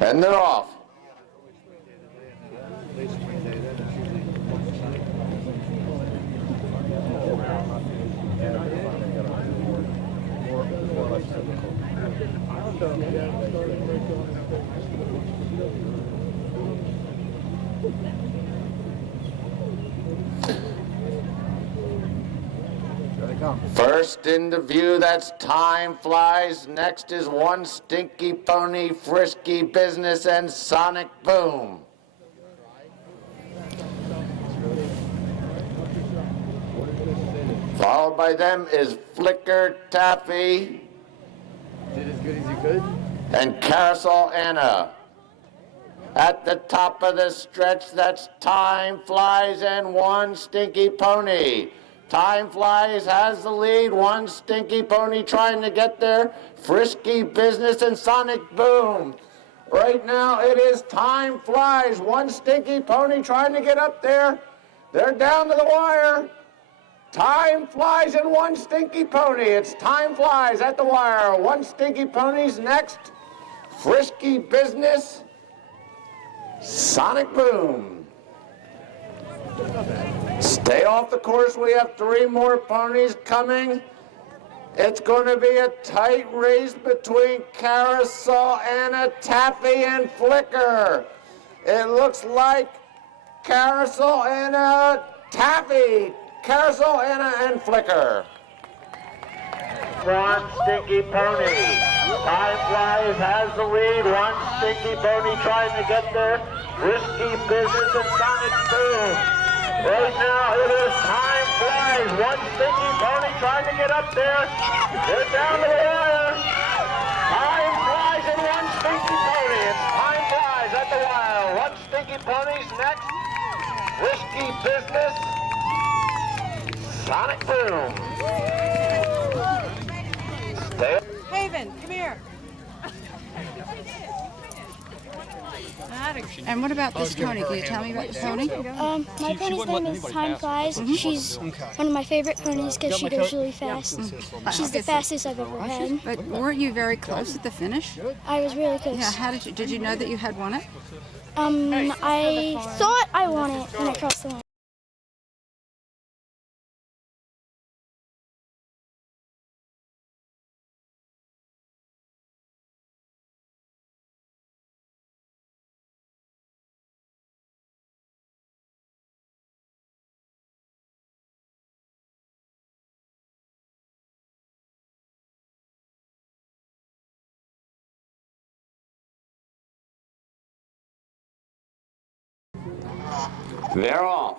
And they're off. First into view, that's Time Flies. Next is One Stinky Pony, Frisky Business, and Sonic Boom. Followed by them is Flicker Taffy. Did as good as you could? And Carousel Anna. At the top of the stretch, that's Time Flies and One Stinky Pony. Time Flies has the lead. One Stinky Pony trying to get there. Frisky Business and Sonic Boom. Right now it is Time Flies. One Stinky Pony trying to get up there. They're down to the wire. Time Flies and One Stinky Pony. It's Time Flies at the wire. One Stinky Pony's next. Frisky Business. Sonic Boom. Stay off the course. We have 3 more ponies coming. It's going to be a tight race between Carousel, Anna, Taffy, and Flicker. It looks like Carousel, Anna, Taffy. Carousel, Anna, and Flicker. One Stinky Pony. Time Flies has the lead. One Stinky Pony trying to get there. Risky Business and Sonic Boom. Right now it is Time Flies. One Stinky Pony trying to get up there. They're down the wire. Time Flies and One Stinky Pony. It's Time Flies at the wire. One Stinky Pony's next. Risky Business. Sonic Boom. Stay. Haven, come here. And what about this pony? Can you tell me about the pony? My pony's name is Time Flies. She's one of my favorite ponies because she goes really fast. She's the fastest I've ever had. But weren't you very close at the finish? I was really close. Yeah, how did you know that you had won it? I thought I won it when I crossed the line. They're off.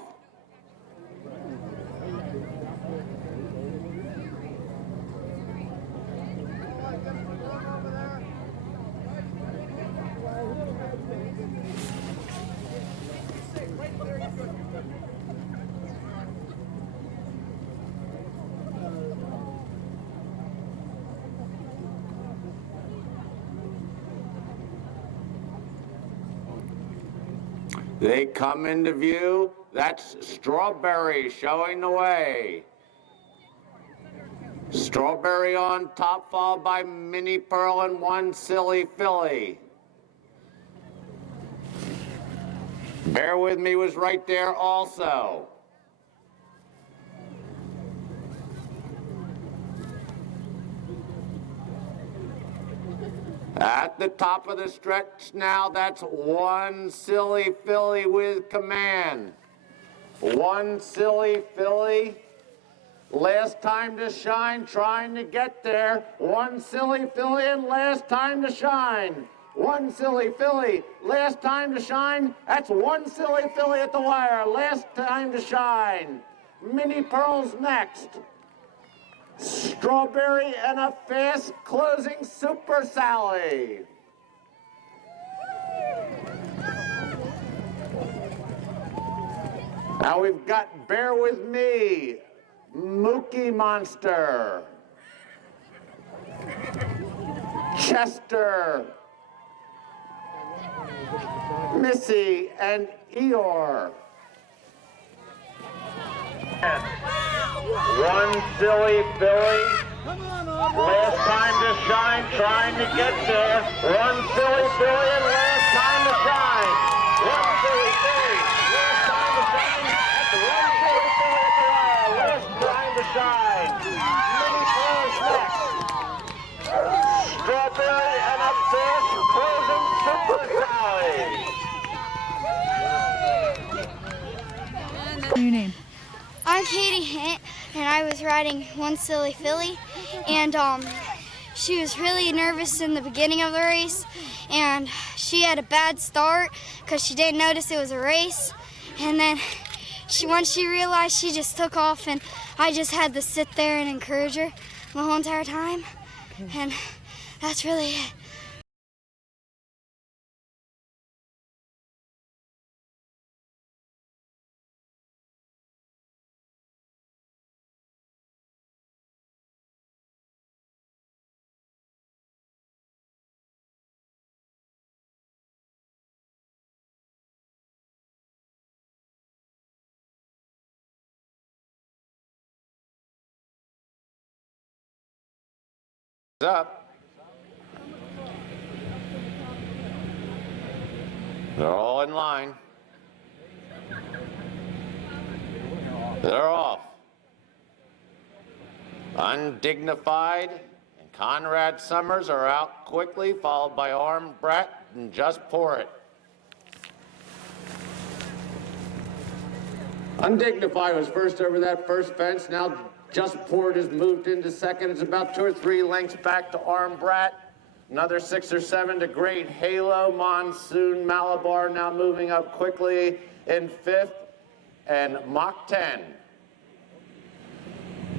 They come into view. That's Strawberry showing the way. Strawberry on top, followed by Minnie Pearl and One Silly Filly. Bear With Me was right there also. At the top of the stretch now, that's One Silly Filly with command. One Silly Filly, last time to shine, trying to get there. One Silly Filly and last time to shine. One Silly Filly, last time to shine. That's One Silly Filly at the wire, last time to shine. Minnie Pearl's next. Strawberry and a fast closing Super Sally. Now we've got Bear With Me, Mookie Monster, Chester, Missy, and Eeyore. One Silly Filly, Last time to shine, trying to get there. One silly Billy and last time to shine. One silly Billy, last time to shine. One silly Billy at the wall, last time to shine. Mini Froze next. Strawberry and up there, Frozen Super Sally. Your name? I'm Katie Hint, and I was riding One Silly Filly, and she was really nervous in the beginning of the race, and she had a bad start because she didn't notice it was a race, and then once she realized, she just took off, and I just had to sit there and encourage her the whole entire time, and that's really it. Up. They're all in line. They're off. Undignified and Conrad Summers are out quickly, followed by Armed Brat and Just Pour It. Undignified was first over that first fence. Now Just Pour It has moved into second. It's about 2 or 3 lengths back to Armed Brat. Another 6 or 7 to Great Halo. Monsoon Malabar now moving up quickly in fifth. And Mach 10.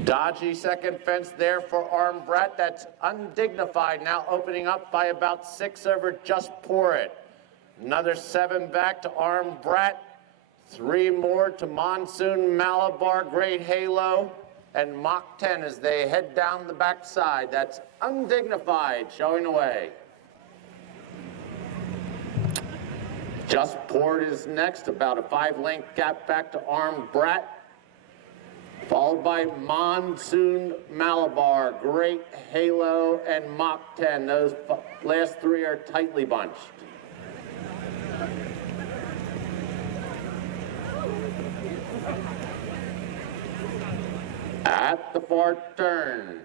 Dodgy second fence there for Armed Brat. That's Undignified now opening up by about 6 over Just Pour It. Another 7 back to Armed Brat. 3 more to Monsoon Malabar, Great Halo, and Mach 10 as they head down the backside. That's Undignified showing away. Just Pour It is next, about a 5-length gap back to Armed Brat, followed by Monsoon Malabar, Great Halo, and Mach 10. Those last 3 are tightly bunched. At the far turn,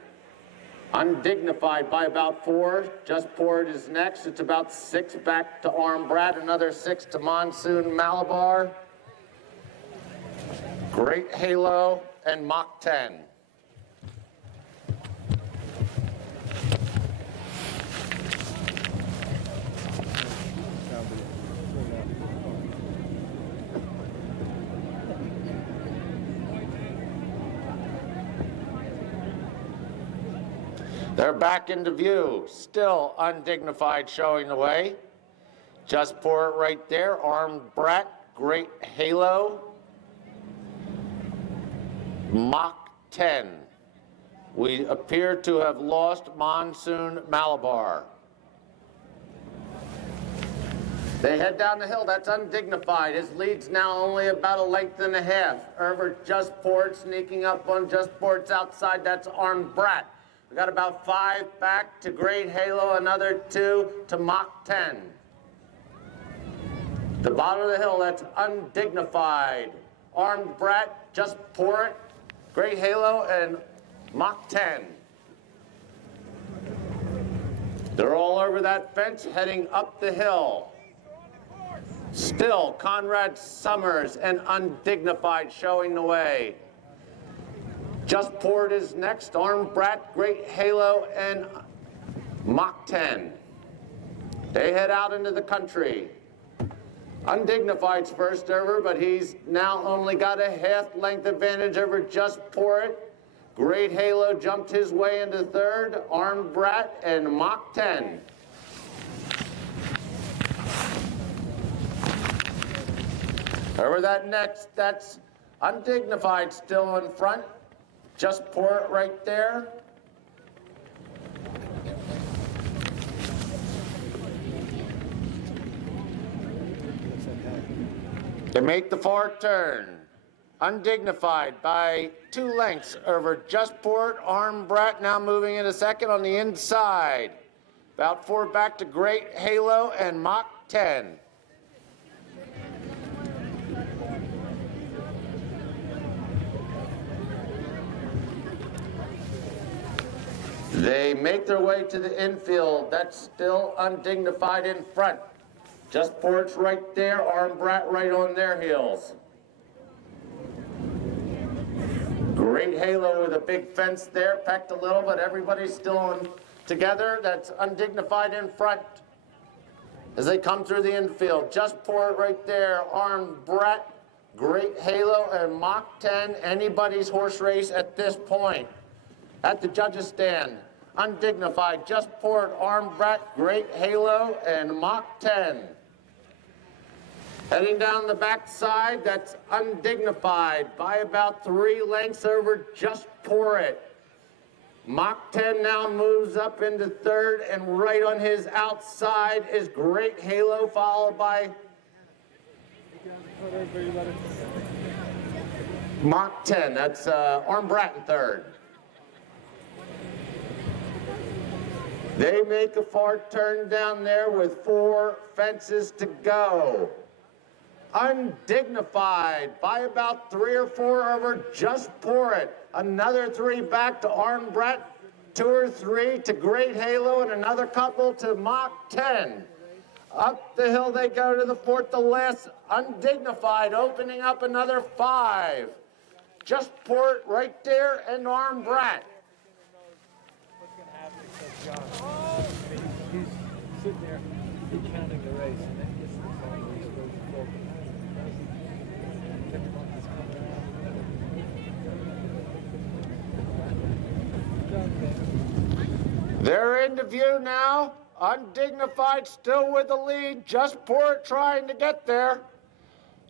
Undignified by about 4. Just Pour It is next. It's about 6 back to Armed Brat, another 6 to Monsoon Malabar, Great Halo, and Mach 10. They're back into view, still Undignified showing the way. Just Pour It right there, Armed Brat, Great Halo, Mach 10. We appear to have lost Monsoon Malabar. They head down the hill, that's Undignified. His lead's now only about a length and a half. Over Just Pour It, sneaking up on Just Pour It's outside, that's Armed Brat. We got about 5 back to Great Halo, another 2 to Mach 10. The bottom of the hill, that's Undignified. Armed Brat, Just Pour It, Great Halo, and Mach 10. They're all over that fence, heading up the hill. Still, Conrad Summers and Undignified showing the way. Just Pour It is next, Armed Brat, Great Halo, and Mach 10. They head out into the country. Undignified's first over, but he's now only got a half-length advantage over Just Pour It. Great Halo jumped his way into third, Armed Brat, and Mach 10. Over that next, that's Undignified still in front. Just Pour It right there. They make the far turn. undignified by 2 lengths over Justport. Armbrat now moving into second on the inside. About 4 back to Great Halo and Mach 10. They make their way to the infield. That's still undignified in front. Justport's right there, Armbrat right on their heels. Great Halo with a big fence there, packed a little, but everybody's still on together. That's undignified in front as they come through the infield. Justport right there, Armbrat, Great Halo, and Mach 10. Anybody's horse race at this point. At the judges' stand, undignified, Justport, Armbrat, Great Halo, and Mach 10. Heading down the backside, that's undignified by about 3 lengths over Justport. Mach 10 now moves up into third, and right on his outside is Great Halo, followed by Mach 10. That's Armbrat in third. They make a far turn down there with 4 fences to go. Undignified by about 3 or 4 over Justport. Another 3 back to Armbrat, 2 or 3 to Great Halo, and another couple to Mach 10. Up the hill they go to the 4th to last. Undignified opening up another 5. Justport right there and Armbrat. He's sitting there, he's counting the race, and then gets to the point where he's supposed to focus. They're into view now. Undignified still with the lead. Justport trying to get there.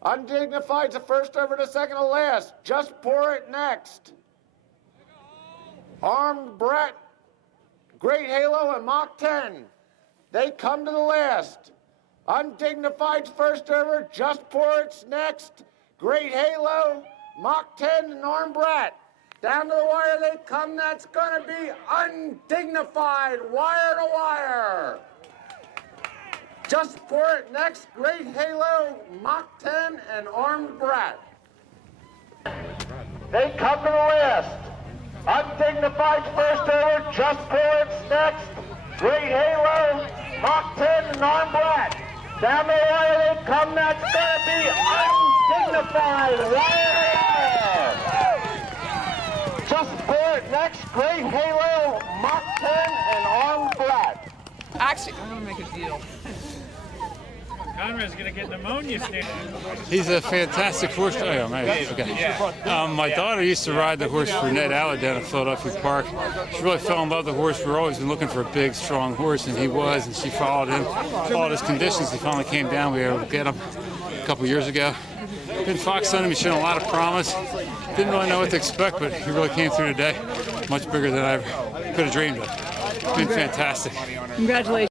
Undignified's the first over to second to last. Justport next. Armbrat, Great Halo, and Mach 10. They come to the last. Undignified's first over. Justport's next. Great Halo, Mach 10, and Armbrat. Down to the wire they come. That's going to be undignified, wire to wire. Justport next, Great Halo, Mach 10, and Armbrat. They come to the last. Undignified's first over, Justport's next, Great Halo, Mach 10, and Armbrat. Down the wire they come. That's going to be undignified, wire to wire. Justport next, Great Halo, Mach 10, and Armbrat. Actually, I'm gonna make a deal. Conrad's gonna get pneumonia standing. He's a fantastic horse. Oh, maybe. Okay. My daughter used to ride the horse for Ned Allard down at Philadelphia Park. She really fell in love with the horse. We've always been looking for a big, strong horse, and he was, and she followed him. All his conditions, he finally came down. We were able to get him a couple years ago. Been fox hunting, he's shown a lot of promise. Didn't really know what to expect, but he really came through today. Much bigger than I ever could have dreamed of. Been fantastic. Congratulations.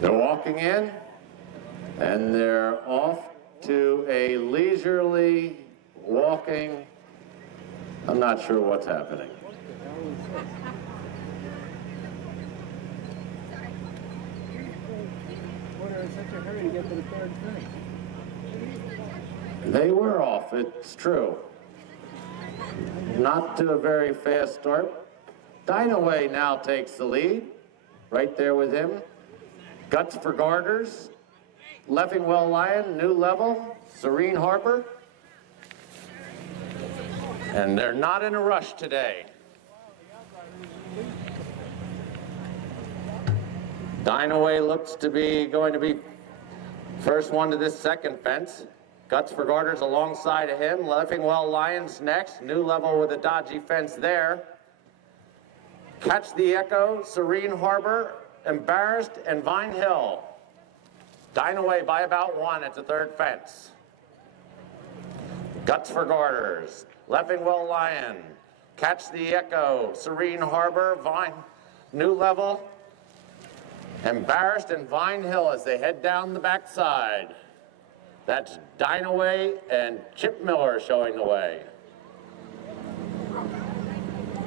They're walking in, and they're off to a leisurely walking. I'm not sure what's happening. They were off, it's true. Not to a very fast start. Dynaway now takes the lead, right there with him. Guts for Garters, Leffingwell Lion, New Level, Serene Harbor. And they're not in a rush today. Dynaway looks to be going to be first one to this second fence. Guts for Garters alongside of him. Leffingwell Lions next. New level with a dodgy fence there. Catch the Echo, Serene Harbor, Embarrassed, and Vine Hill. Dynaway by about one at the third fence. Guts for Garters. Leffingwell Lion. Catch the Echo, Serene Harbor, Vine, New Level, Embarrassed, and Vine Hill as they head down the backside. That's Dynaway and Chip Miller showing the way.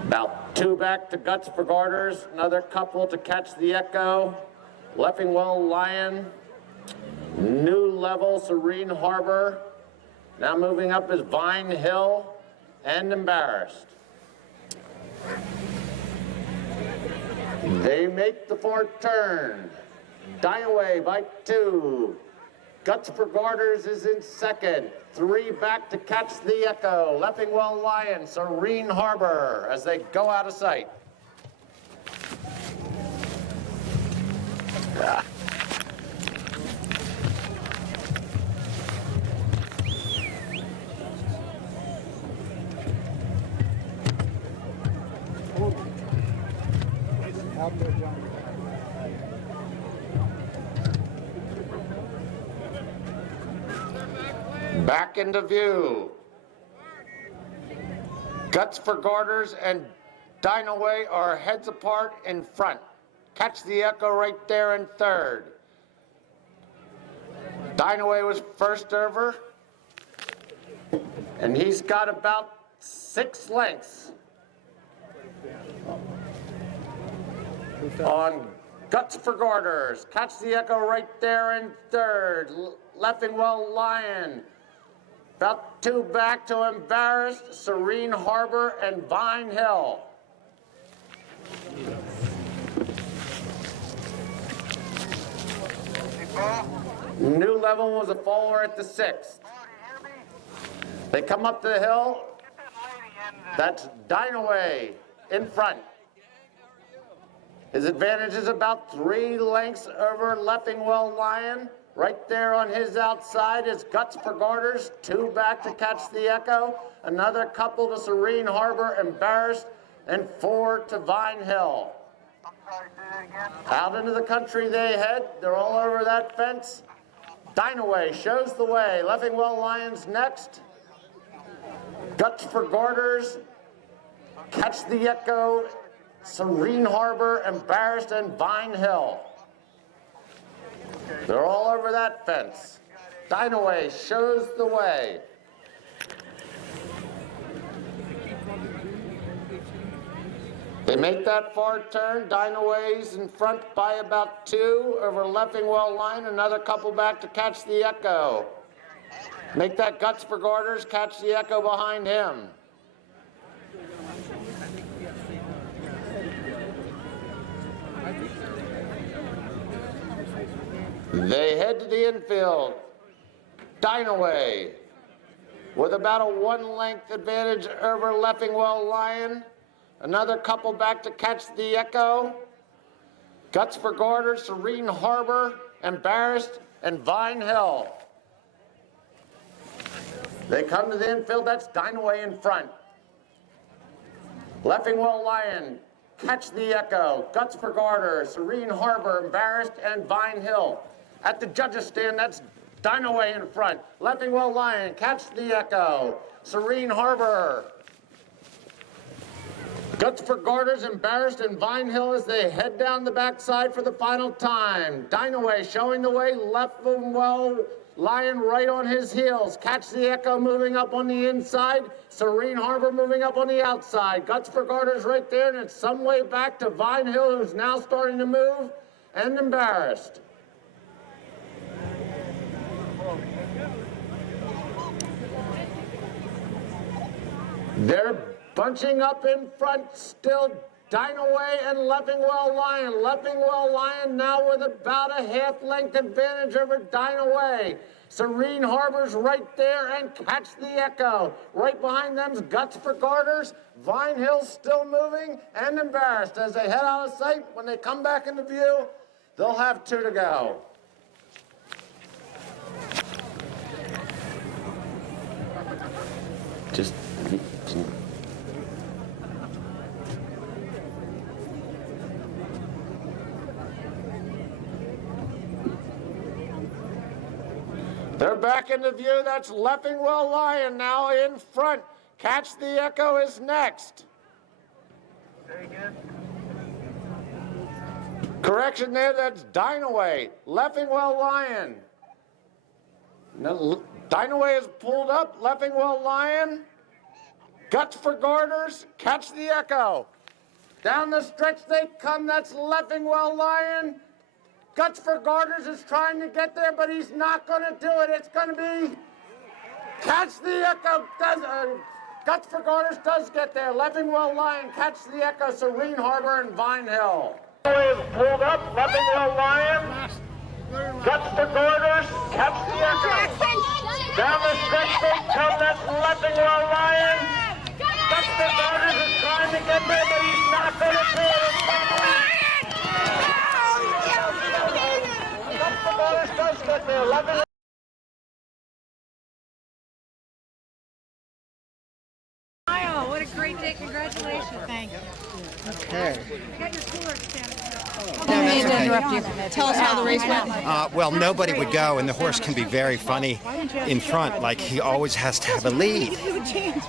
About two back to Guts for Garters, another couple to Catch the Echo, Leffingwell Lion, New Level, Serene Harbor. Now moving up is Vine Hill and Embarrassed. They make the fourth turn. Dynaway by two. Guts for Garters is in second. Three back to Catch the Echo. Leffingwell Lion, Serene Harbor as they go out of sight. Out there, John. Back into view. Guts for Garters and Dynaway are heads apart in front. Catch the Echo right there in third. Dynaway was first over, and he's got about 6 lengths on Guts for Garters. Catch the Echo right there in third. Leffingwell Lion. About 2 back to Embarrassed, Serene Harbor, and Vine Hill. New Level was a follower at the 6th. They come up the hill. That's Dynaway in front. His advantage is about 3 lengths over Leffingwell Lion. Right there on his outside is Guts for Garters, 2 back to Catch the Echo, another couple to Serene Harbor, Embarrassed, and 4 to Vine Hill. Out into the country they head. They're all over that fence. Dynaway shows the way. Leffingwell Lions next. Guts for Garters, Catch the Echo, Serene Harbor, Embarrassed, and Vine Hill. They're all over that fence. Dynaway shows the way. They make that far turn. Dynaway's in front by about 2 over Leffingwell Line. Another couple back to Catch the Echo. Make that Guts for Garters. Catch the Echo behind him. They head to the infield. Dynaway with about a 1-length advantage over Leffingwell Lion. Another couple back to Catch the Echo. Guts for Garters, Serene Harbor, Embarrassed, and Vine Hill. They come to the infield. That's Dynaway in front. Leffingwell Lion, Catch the Echo, Guts for Garters, Serene Harbor, Embarrassed, and Vine Hill. At the judges' stand, that's Dynaway in front. Leffingwell Lion, Catch the Echo, Serene Harbor. Guts for Garters, Embarrassed, and Vine Hill as they head down the backside for the final time. Dynaway showing the way. Leffingwell Lion right on his heels. Catch the Echo moving up on the inside. Serene Harbor moving up on the outside. Guts for Garters right there, and it's some way back to Vine Hill, who's now starting to move, and Embarrassed. They're bunching up in front still. Dynaway and Leffingwell Lion. Leffingwell Lion now with about a 1/2 length advantage over Dynaway. Serene Harbor's right there, and Catch the Echo. Right behind them's Guts for Garters. Vine Hill's still moving, and Embarrassed as they head out of sight. When they come back into view, They'll have 2 to go. Just... They're back into view. That's Leffingwell Lion now in front. Catch the Echo is next. Correction there, that's Dynaway. Leffingwell Lion. No, Dynaway is pulled up. Leffingwell Lion. Guts for Garters. Catch the Echo. Down the stretch they come. That's Leffingwell Lion. Guts for Garters is trying to get there, but he's not going to do it. It's going to be Catch the Echo. Guts for Garters does get there. Leffingwell Lion, Catch the Echo, Serene Harbor, and Vine Hill. Is pulled up. Leffingwell Lion. Guts for Garters. Catch the Echo. Down the stretch they come. That's Leffingwell Lion. Guts for Garters is trying to get there, but he's not going to do it. Does get there. What a great day. Congratulations. Thank you. Okay. Get your cooler stand. No, that's okay. Interrupt you. Tell us how the race went. Well, nobody would go, and the horse can be very funny in front. Like, he always has to have a lead.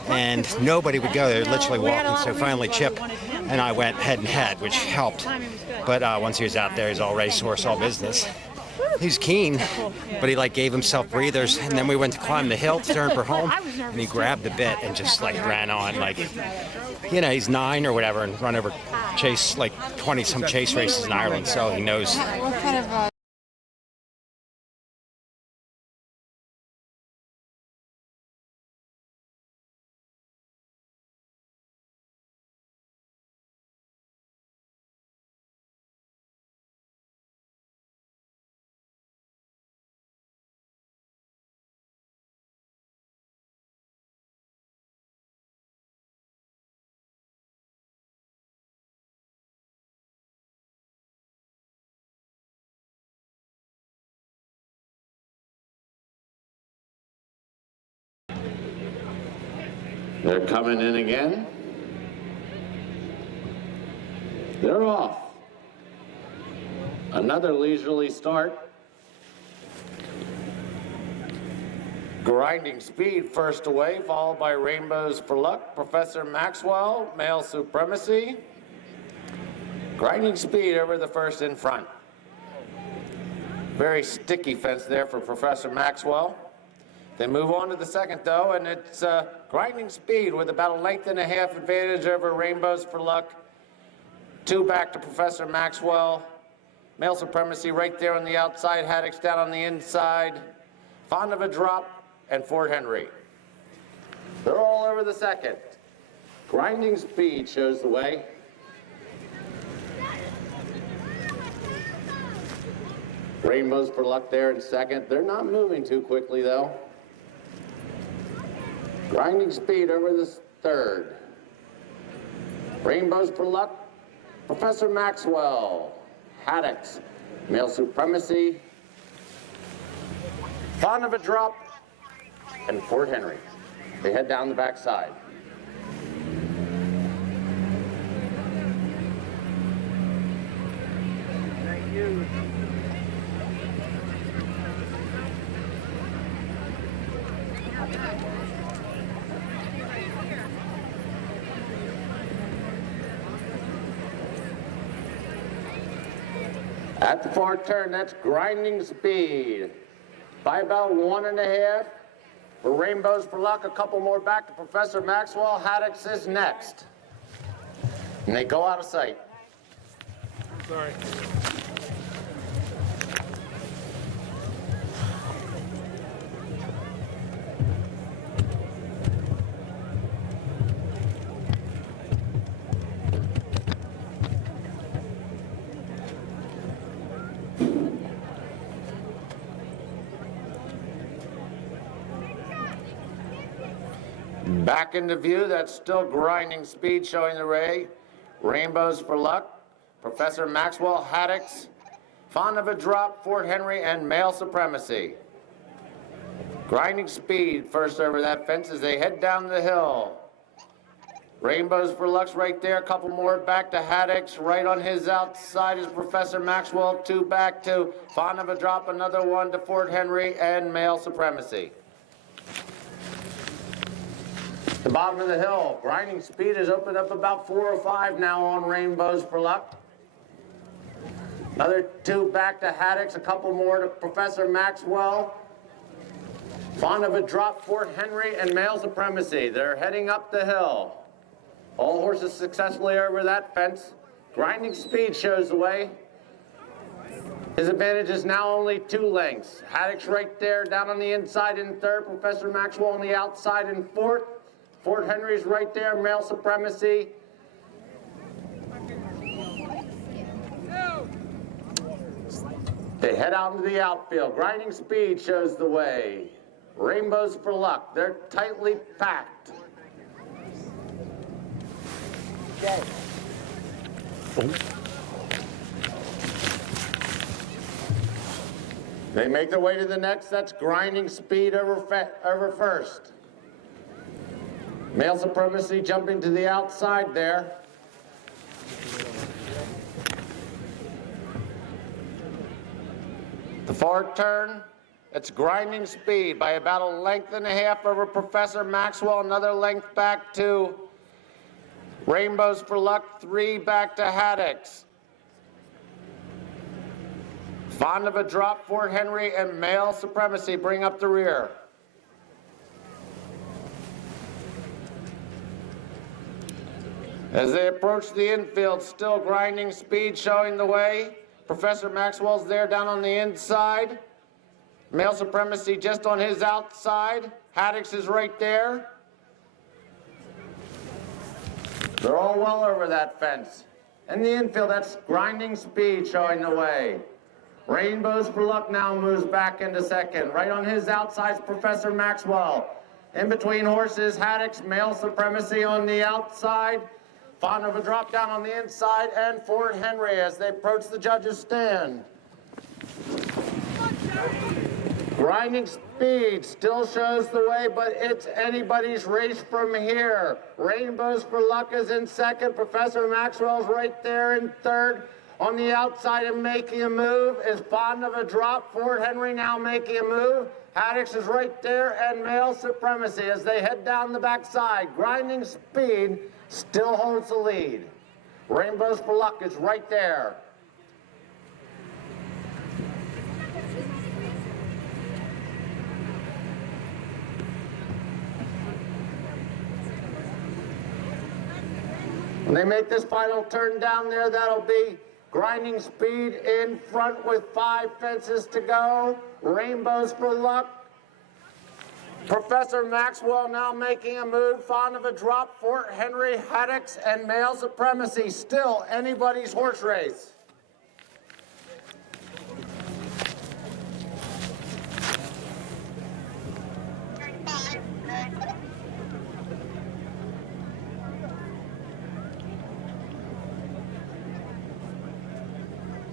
And nobody would go. They were literally walking. So finally, Chip and I went head and head, which helped. But once he was out there, he's all racehorse, all business. He's keen, but he gave himself breathers, and then we went to climb the hill to turn for home, and he grabbed the bit and just ran on he's 9 or whatever, and run over chase 20 some chase races in Ireland, so he knows. What kind of They're coming in again. They're off. Another leisurely start. Grinding Speed first away, followed by Rainbows for Luck, Professor Maxwell, Male Supremacy. Grinding Speed over the first in front. Very sticky fence there for Professor Maxwell. They move on to the second, though, and it's Grinding Speed with about a length and a half advantage over Rainbows for Luck. 2 back to Professor Maxwell. Male Supremacy right there on the outside. Haddock's down on the inside. Fond of a Drop and Fort Henry. They're all over the second. Grinding Speed shows the way. Rainbows for Luck there in second. They're not moving too quickly, though. Grinding Speed over the third. Rainbows for Luck, Professor Maxwell, Haddock's, Male Supremacy, Fond of a Drop, and Fort Henry. They head down the backside. Thank you. At the far turn, that's Grinding Speed. By about 1.5. For Rainbows for Luck, a couple more back to Professor Maxwell. Haddock's is next. And they go out of sight. Sorry. Back into view, that's still Grinding Speed showing the way. Rainbows for Luck, Professor Maxwell, Haddock's, Fond of a Drop, Fort Henry, and Male Supremacy. Grinding Speed first over that fence as they head down the hill. Rainbows for Lux right there, a couple more back to Haddix. Right on his outside is Professor Maxwell, 2 back to Fond of a Drop, another 1 to Fort Henry, and Male Supremacy. The bottom of the hill, Grinding Speed has opened up about 4 or 5 now on Rainbows for Luck. Another 2 back to Haddix, a couple more to Professor Maxwell. Fond of a Drop, Fort Henry, and Male Supremacy. They're heading up the hill. All horses successfully over that fence. Grinding Speed shows the way. His advantage is now only 2 lengths. Haddix right there, down on the inside in 3rd. Professor Maxwell on the outside in 4th. Fort Henry's right there, Male Supremacy. They head out into the outfield. Grinding Speed shows the way. Rainbows for Luck. They're tightly packed. They make their way to the next. That's Grinding Speed over first. Male Supremacy jumping to the outside there. The far turn, it's Grinding Speed by about 1.5 lengths over Professor Maxwell, another length back to Rainbows for Luck, 3 back to Haddix. Fond of a Drop, Fort Henry, and Male Supremacy bring up the rear. As they approach the infield, still Grinding Speed showing the way. Professor Maxwell's there down on the inside. Male Supremacy just on his outside. Haddix is right there. They're all well over that fence. In the infield, that's Grinding Speed showing the way. Rainbows for Luck now moves back into 2nd. Right on his outside is Professor Maxwell. In between horses, Haddix, Male Supremacy on the outside. Fond of a Drop down on the inside, and Fort Henry as they approach the judges' stand. Grinding Speed still shows the way, but it's anybody's race from here. Rainbows for Luck is in 2nd. Professor Maxwell's right there in 3rd. On the outside and making a move is Fond of a Drop. Fort Henry now making a move. Haddix is right there, and Male Supremacy as they head down the backside. Grinding Speed still holds the lead. Rainbows for Luck is right there. When they make this final turn down there, that'll be Grinding Speed in front with 5 fences to go. Rainbows for Luck. Professor Maxwell now making a move. Fond of a Drop, Fort Henry, Haddix, and Male Supremacy. Still anybody's horse race.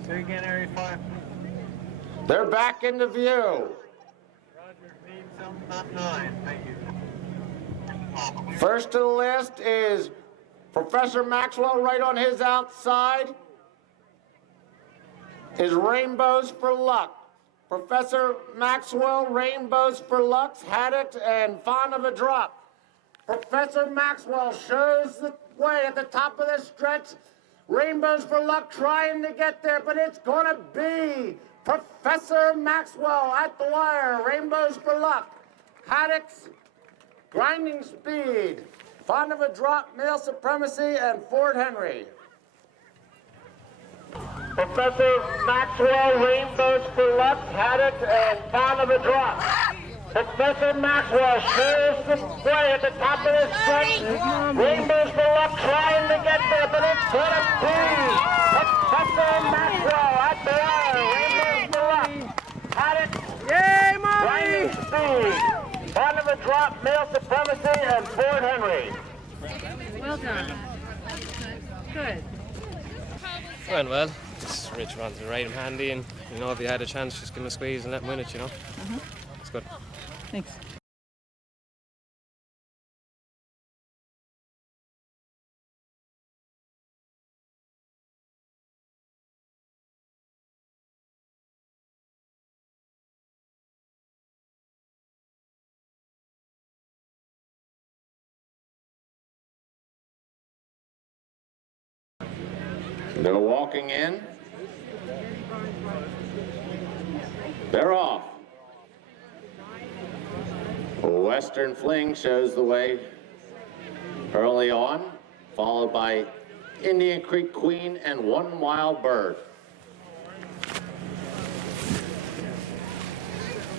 Say again, Area 5. They're back into view. Roger, need some, not 9. Thank you. First to the list is Professor Maxwell right on his outside. Is Rainbows for Luck. Professor Maxwell, Rainbows for Luck, Haddix, and Fond of a Drop. Professor Maxwell shows the way at the top of the stretch. Rainbows for Luck trying to get there, but it's going to be Professor Maxwell at the wire. Rainbows for Luck. Haddix, Grinding Speed, Fond of a Drop, Male Supremacy, and Fort Henry. Professor Maxwell, Rainbows for Luck, Haddix, and Fond of a Drop. Professor Maxwell shows the way at the top of the stretch. Rainbows for Luck trying to get there, but it's going to be Professor Maxwell at the wire. Rainbows for Luck. Haddix. Yay, Mommy! Grinding Speed. Fond of a Drop, Male Supremacy, and Fort Henry. Well done. Good. Went well. This Rich wants to ride him handy, and you know, if you had a chance, just give him a squeeze and let him win it. You know, it's good. Thanks. They're walking in. They're off. Western Fling shows the way early on, followed by Indian Creek Queen and One Wild Bird.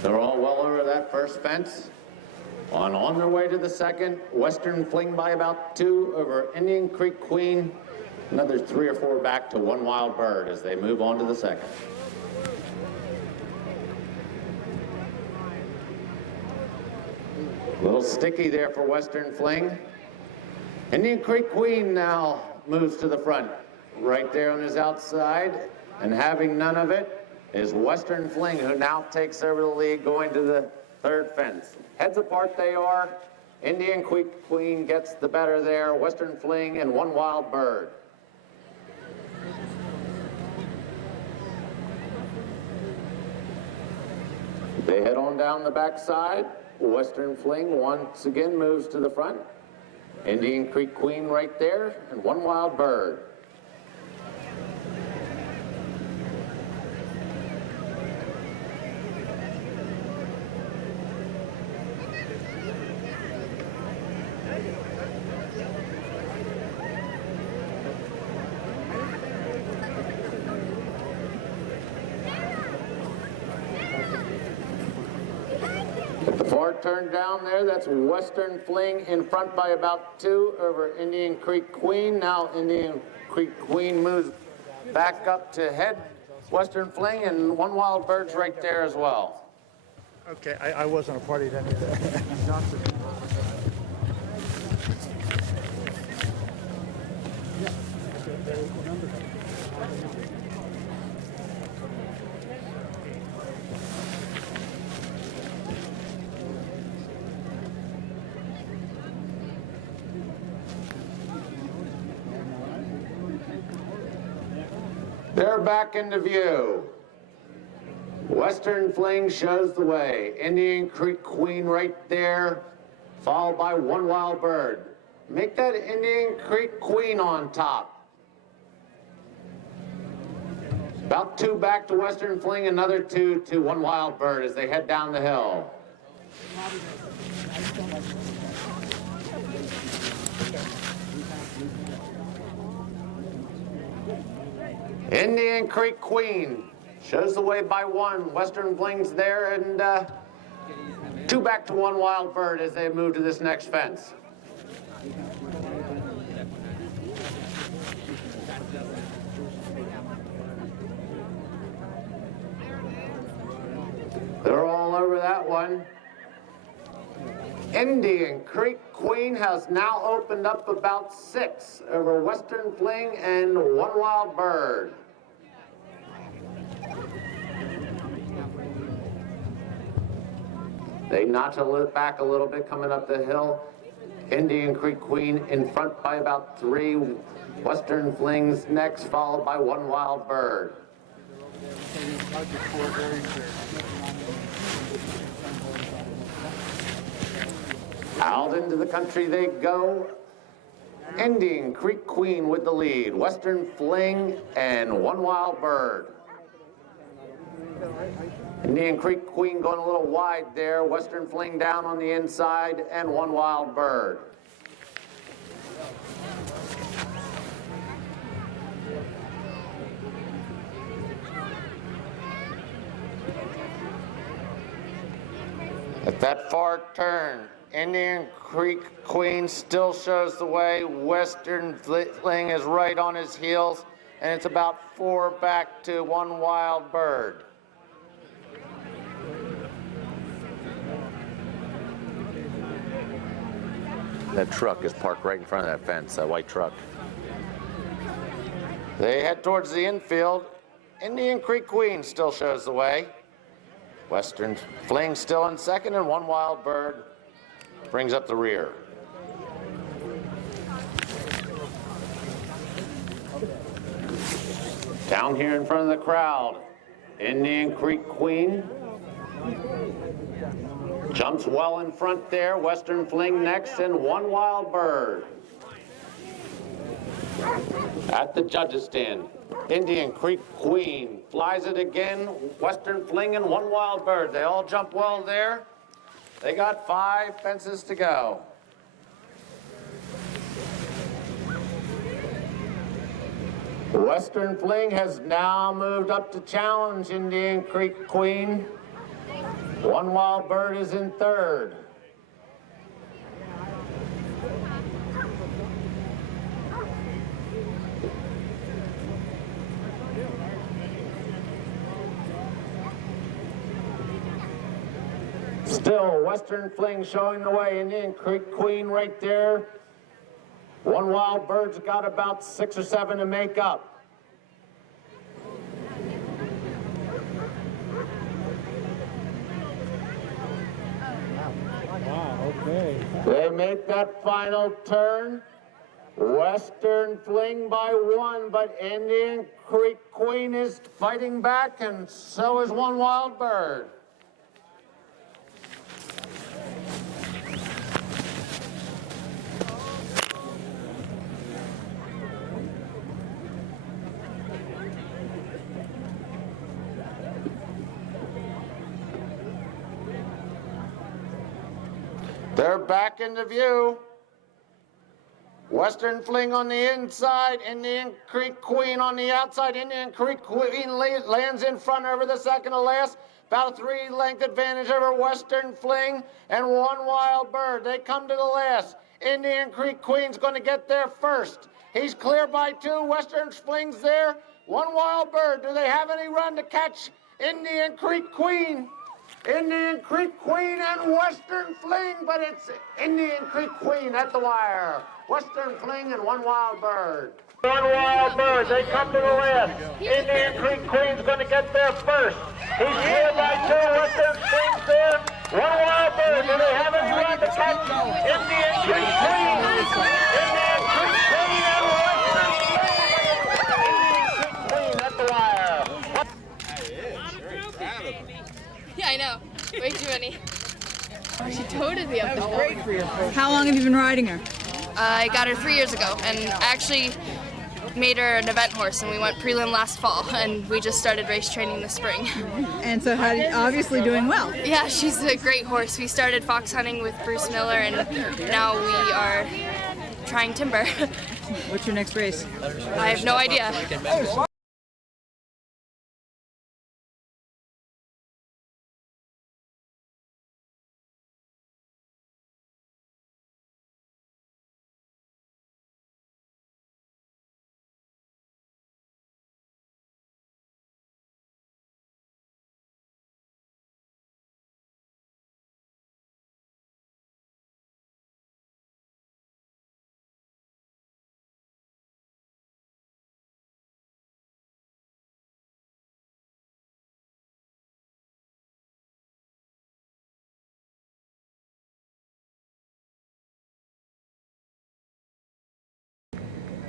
They're all well over that first fence. On their way to the second, Western Fling by about 2 over Indian Creek Queen. Another 3 or 4 back to One Wild Bird as they move on to the second. A little sticky there for Western Fling. Indian Creek Queen now moves to the front. Right there on his outside, and having none of it is Western Fling, who now takes over the lead going to the third fence. Heads apart they are. Indian Creek Queen gets the better there. Western Fling and One Wild Bird. They head on down the backside. Western Fling once again moves to the front. Indian Creek Queen right there, and One Wild Bird. Turn down there, that's Western Fling in front by about 2 over Indian Creek Queen. Now Indian Creek Queen moves back up to head Western Fling, and One Wild Bird's right there as well. Okay, I wasn't a party to any of that. Johnson. They're back into view. Western Fling shows the way. Indian Creek Queen right there, followed by One Wild Bird. Make that Indian Creek Queen on top. About 2 back to Western Fling, another 2 to One Wild Bird as they head down the hill. Indian Creek Queen shows the way by 1. Western Fling's there, and 2 back to One Wild Bird as they move to this next fence. They're all over that one. Indian Creek Queen has now opened up about 6 over Western Fling and One Wild Bird. They notch back a little bit coming up the hill. Indian Creek Queen in front by about 3. Western Fling's next, followed by One Wild Bird. Out into the country they go. Indian Creek Queen with the lead. Western Fling and One Wild Bird. Indian Creek Queen going a little wide there. Western Fling down on the inside, and One Wild Bird. At that far turn, Indian Creek Queen still shows the way. Western Fling is right on his heels, and it's about 4 back to One Wild Bird. That truck is parked right in front of that fence, that white truck. They head towards the infield. Indian Creek Queen still shows the way. Western Fling still in second, and One Wild Bird brings up the rear. Down here in front of the crowd, Indian Creek Queen jumps well in front there. Western Fling next, and One Wild Bird. At the judges' stand, Indian Creek Queen flies it again. Western Fling and One Wild Bird. They all jump well there. They got 5 fences to go. Western Fling has now moved up to challenge Indian Creek Queen. One Wild Bird is in third. Still, Western Fling showing the way. Indian Creek Queen right there. One Wild Bird's got about 6 or 7 to make up. Wow, okay. They make that final turn. Western Fling by 1, but Indian Creek Queen is fighting back, and so is One Wild Bird. They're back into view. Western Fling on the inside, Indian Creek Queen on the outside. Indian Creek Queen lands in front over the second to last. About a 3-length advantage over Western Fling and One Wild Bird. They come to the last. Indian Creek Queen's going to get there first. He's clear by 2. Western Fling's there. One Wild Bird. Do they have any run to catch Indian Creek Queen? Indian Creek Queen and Western Fling, but it's Indian Creek Queen at the wire. Western Fling and One Wild Bird. One Wild Bird, they come to the left. Indian Creek Queen's going to get there first. He's clear by 2. Western Fling's there. One Wild Bird, do they have any run to catch Indian Creek Queen? Indian Creek Queen and Western Fling. Indian Creek Queen at the wire. Yeah, I know. Way too many. Oh, she toted me up the wall. Great for your first. How long have you been riding her? I got her 3 years ago, and actually made her an event horse, and we went prelim last fall, and we just started race training this spring. And so obviously doing well. Yeah, she's a great horse. We started fox hunting with Bruce Miller, and now we are trying timber. What's your next race? I have no idea.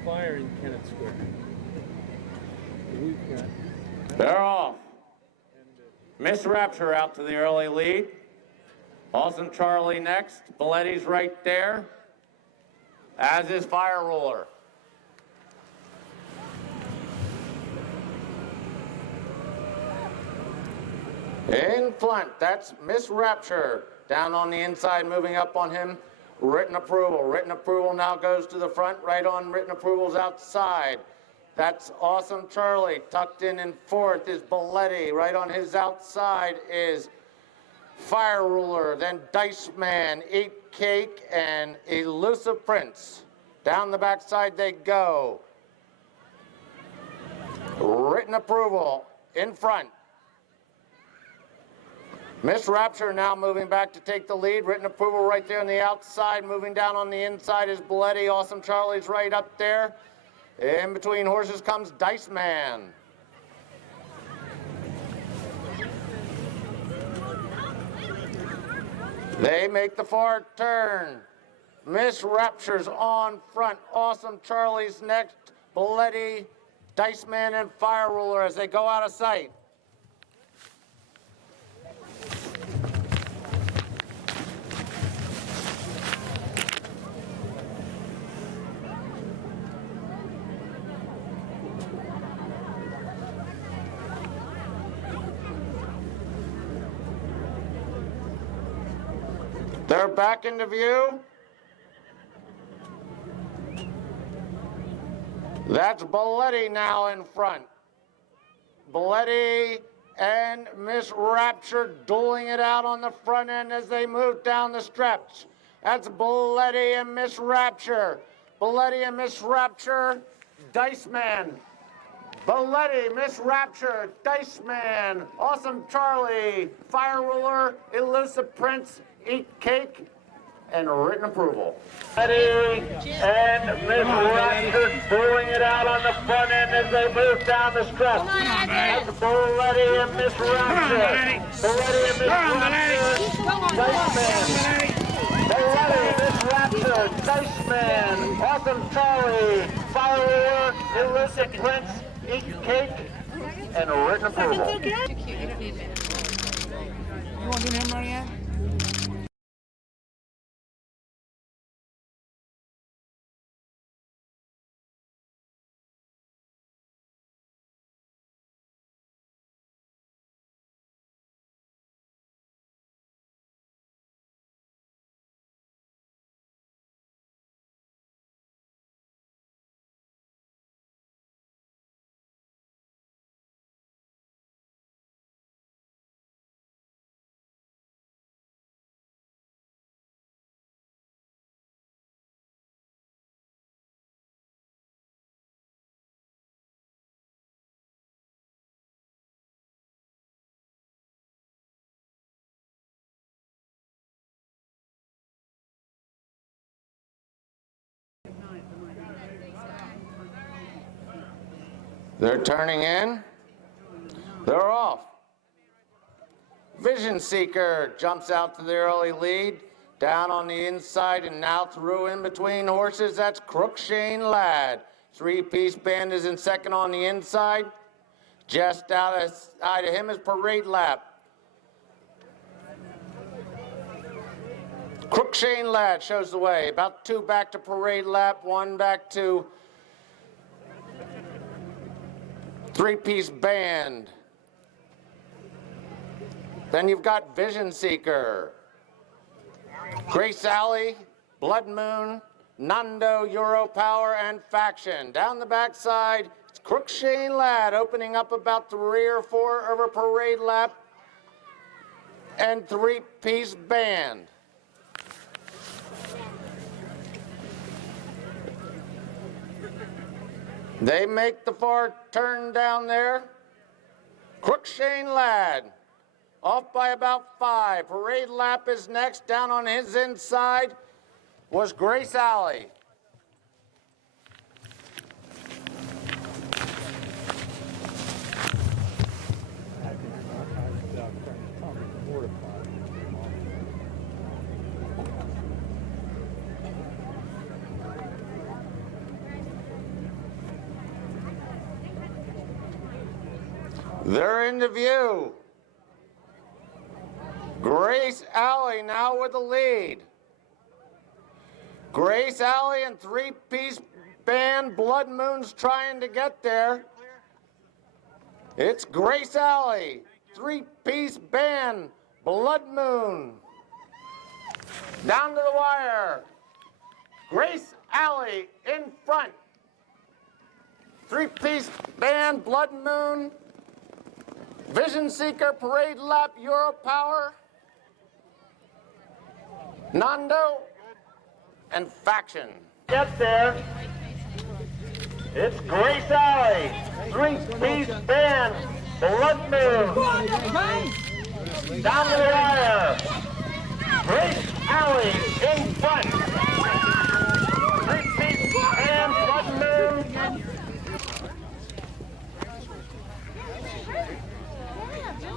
Fire in Kennett Square. We've got They're off. Miss Rapture out to the early lead. Awesome Charlie next. Belletti's right there, as is Fire Ruler. In front, that's Miss Rapture. Down on the inside, moving up on him. Written approval. Written approval now goes to the front. Right on written approval's outside. That's Awesome Charlie. Tucked in fourth is Belletti. Right on his outside is Fire Ruler. Then Dice Man, Eat Cake, and Elusive Prince. Down the backside they go. Written approval in front. Miss Rapture now moving back to take the lead. Written approval right there on the outside. Moving down on the inside is Belletti. Awesome Charlie's right up there. In between horses comes Dice Man. They make the far turn. Miss Rapture's on front. Awesome Charlie's next. Belletti, Dice Man, and Fire Ruler as they go out of sight. They're back into view. That's Belletti now in front. Belletti and Miss Rapture dueling it out on the front end as they move down the stretch. That's Belletti and Miss Rapture. Belletti and Miss Rapture, Dice Man. Belletti, Miss Rapture, Dice Man, Awesome Charlie, Fire Ruler, Elusive Prince, Eat Cake, and written approval. Belletti and Miss Rapture dueling it out on the front end as they move down the stretch. That's Belletti and Miss Rapture. Belletti and Miss Rapture, Dice Man. Belletti, Miss Rapture, Dice Man, Awesome Charlie, Fire Ruler, Elusive Prince, Eat Cake, and a written approval. You want to give him money yet? They're turning in. They're off. Vision Seeker jumps out to the early lead. Down on the inside and now through in between horses. That's Crookshane Lad. Three-piece band is in second on the inside. Just outside of him is Parade Lap. Crookshane Lad shows the way. About two back to Parade Lap, one back to Three-piece band. Then you've got Vision Seeker, Grace Alley, Blood Moon, Nando, Euro Power, and Faction. Down the backside, it's Crookshane Lad opening up about 3 or 4 over Parade Lap and Three-piece band. They make the far turn down there. Crookshane Lad off by about 5. Parade Lap is next. Down on his inside was Grace Alley. They're into view. Grace Alley now with the lead. Grace Alley and Three-piece band. Blood Moon's trying to get there. It's Grace Alley, Three-piece band, Blood Moon. Down to the wire. Grace Alley in front. Three-piece band, Blood Moon. Vision Seeker, Parade Lap, Euro Power, Nando, and Faction. Get there. It's Grace Alley, Three-piece band, Blood Moon. Down to the wire. Grace Alley in front.